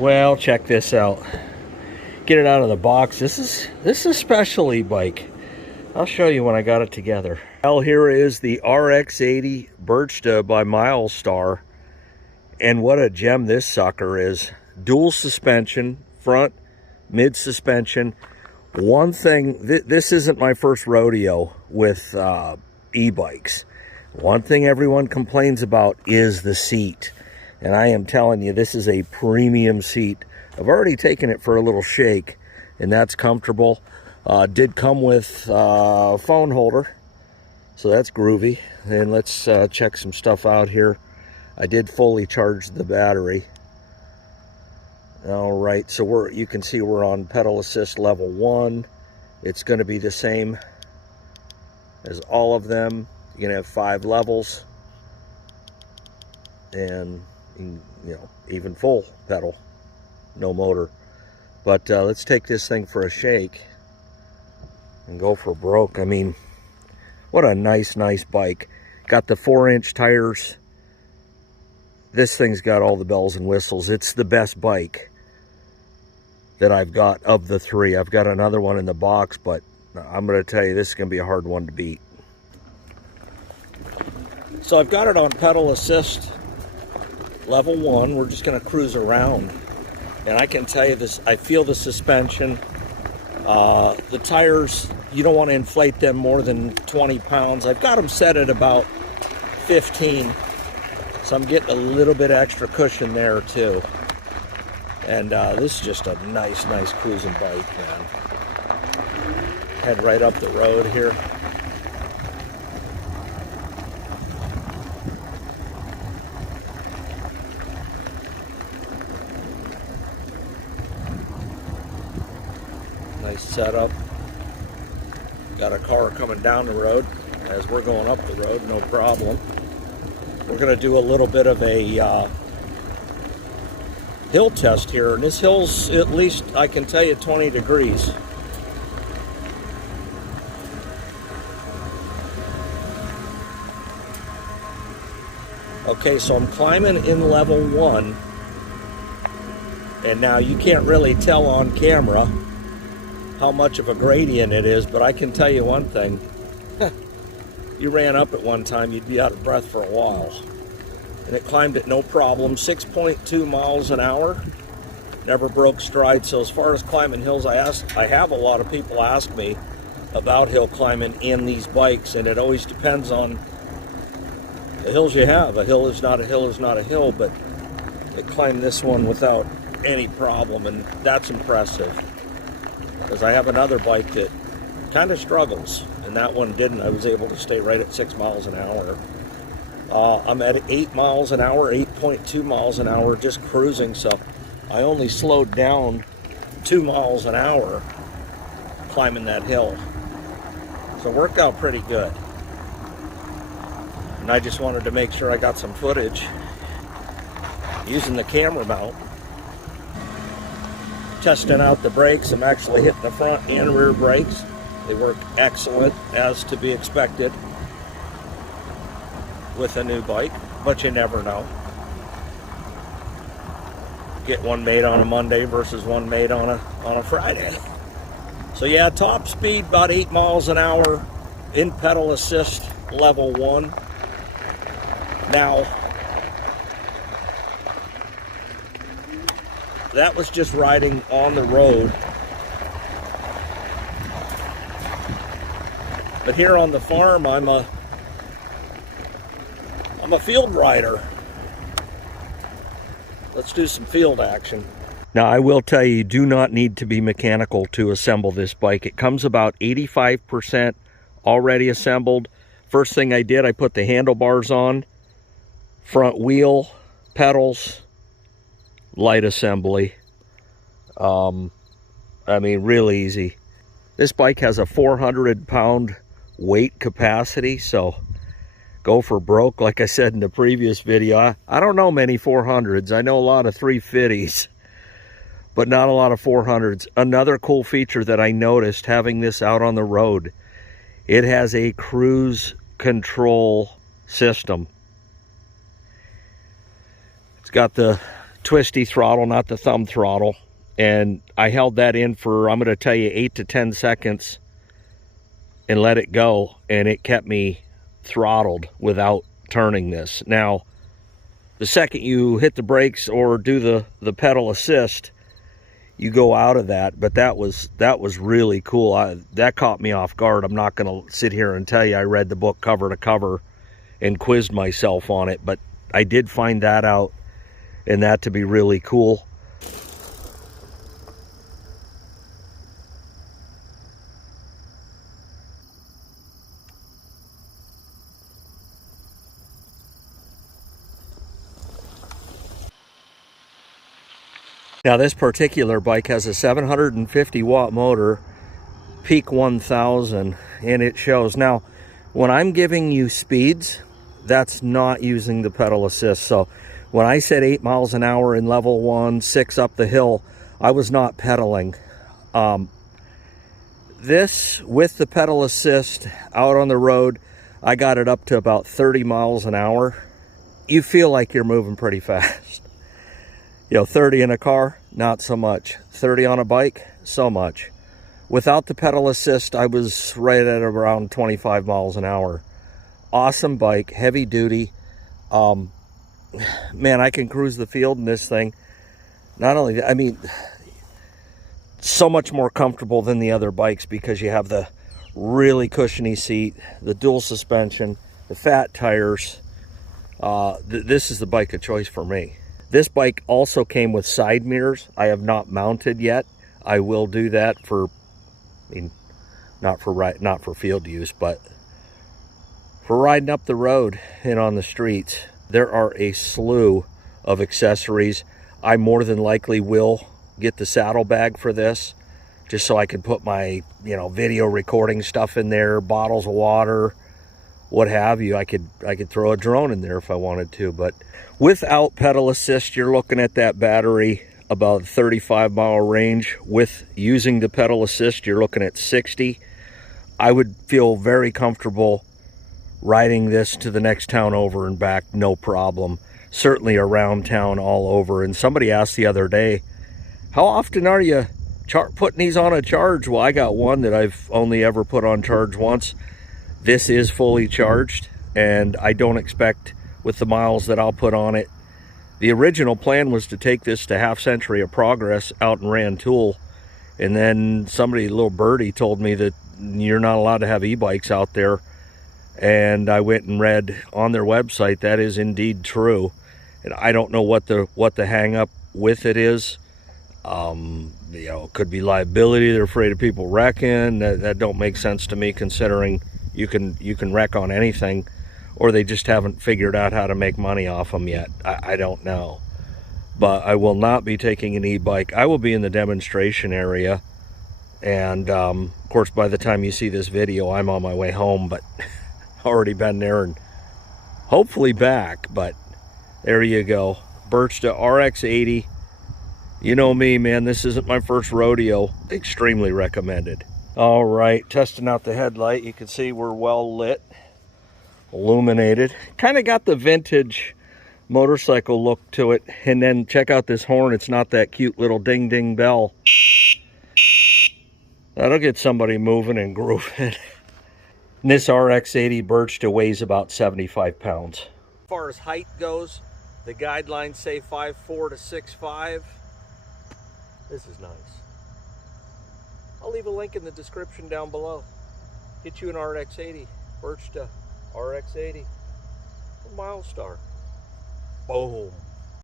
Well, check this out. Get it out of the box. This is a special Ebike. I'll show you when I got it together. Well, here is the RX80 Burchda by Milestar. And what a gem this sucker is. Dual suspension, front, mid suspension. One thing, this isn't my first rodeo with e-bikes. One thing everyone complains about is the seat. And I am telling you, this is a premium seat. I've already taken it for a little shake, and that's comfortable. Did come with phone holder, so that's groovy. And let's check some stuff out here. I did fully charge the battery. All right, so you can see we're on pedal assist level 1. It's going to be the same as all of them. You're going to have 5 levels, and even full pedal, no motor. But let's take this thing for a shake and go for broke. I mean, what a nice bike. Got the 4-inch tires. This thing's got all the bells and whistles. It's the best bike that I've got of the 3. I've got another one in the box, but I'm going to tell you, this is going to be a hard one to beat. So I've got it on pedal assist level 1. We're just going to cruise around, and I can tell you this, I feel the suspension. The tires, you don't want to inflate them more than 20 pounds. I've got them set at about 15, so I'm getting a little bit extra cushion there too. And this is just a nice cruising bike, man. Head right up the road here. Nice setup. Got a car coming down the road as we're going up the road, no problem. We're going to do a little bit of a hill test here, and this hill's at least, I can tell you, 20 degrees. Okay, so I'm climbing in level 1, and now you can't really tell on camera how much of a gradient it is, but I can tell you one thing. You ran up at one time, you'd be out of breath for a while. And it climbed at no problem, 6.2 miles an hour. Never broke stride. So as far as climbing hills, I have a lot of people ask me about hill climbing in these bikes, and it always depends on the hills you have. A hill is not a hill is not a hill, but it climbed this one without any problem, and that's impressive. Because I have another bike that kind of struggles, and that one didn't. I was able to stay right at 6 miles an hour. I'm at 8 miles an hour, 8.2 miles an hour, just cruising, so I only slowed down 2 miles an hour climbing that hill. So it worked out pretty good. And I just wanted to make sure I got some footage using the camera mount. Testing out the brakes. I'm actually hitting the front and rear brakes. They work excellent, as to be expected with a new bike, but you never know. Get one made on a Monday versus one made on a Friday. So yeah, top speed about 8 miles an hour in pedal assist level 1. Now, that was just riding on the road. But here on the farm, I'm a field rider. Let's do some field action. Now, I will tell you, you do not need to be mechanical to assemble this bike. It comes about 85% already assembled. First thing I did, I put the handlebars on, front wheel, pedals, light assembly. I mean, real easy. This bike has a 400-pound weight capacity, so go for broke. Like I said in the previous video, I don't know many 400s. I know a lot of 350s, but not a lot of 400s. Another cool feature that I noticed having this out on the road, it has a cruise control system. It's got the twisty throttle, not the thumb throttle. And I held that in for, I'm going to tell you, 8 to 10 seconds and let it go. And it kept me throttled without turning this. Now, the second you hit the brakes or do the pedal assist, you go out of that. But that was really cool. That caught me off guard. I'm not going to sit here and tell you I read the book cover to cover and quizzed myself on it, but I did find that out, and that to be really cool. Now this particular bike has a 750 watt motor, peak 1000, and it shows. Now, when I'm giving you speeds, that's not using the pedal assist. So when I said 8 miles an hour in level 1, 6 up the hill, I was not pedaling. This, with the pedal assist out on the road, I got it up to about 30 miles an hour. You feel like you're moving pretty fast. You know, 30 in a car, not so much. 30 on a bike, so much. Without the pedal assist, I was right at around 25 miles an hour. Awesome bike, heavy duty. Man, I can cruise the field in this thing. Not only that, I mean, so much more comfortable than the other bikes because you have the really cushiony seat, the dual suspension, the fat tires. This is the bike of choice for me. This bike also came with side mirrors. I have not mounted yet. I will do that for, I mean, not for field use, but for riding up the road and on the streets. There are a slew of accessories. I more than likely will get the saddlebag for this, just so I can put my, you know, video recording stuff in there, bottles of water, what have you. I could throw a drone in there if I wanted to, but without pedal assist, you're looking at that battery about 35-mile range. With using the pedal assist, you're looking at 60. I would feel very comfortable riding this to the next town over and back, no problem. Certainly around town, all over. And somebody asked the other day, how often are you putting these on a charge? Well, I got one that I've only ever put on charge once. This is fully charged, and I don't expect, with the miles that I'll put on it. The original plan was to take this to Half Century of Progress out in Rantoul, and then somebody, a little birdie, told me that you're not allowed to have e-bikes out there. And I went and read on their website that is indeed true. And I don't know what the hang up with it is. You know, it could be liability. They're afraid of people wrecking. That don't make sense to me, considering you can wreck on anything, or they just haven't figured out how to make money off them yet. I don't know. But I will not be taking an e-bike. I will be in the demonstration area. And of course, by the time you see this video, I'm on my way home, but already been there and hopefully back. But there you go. Burchda RX80. You know me, man. This isn't my first rodeo. Extremely recommended. All right, testing out the headlight. You can see we're well lit, illuminated. Kind of got the vintage motorcycle look to it. And then check out this horn. It's not that cute little ding ding bell. That'll get somebody moving and grooving. And this RX80 Burchda weighs about 75 pounds. As far as height goes, the guidelines say 5'4" to 6'5". This is nice. I'll leave a link in the description down below. Get you an RX80, Burchda RX80 from Milestar. Boom.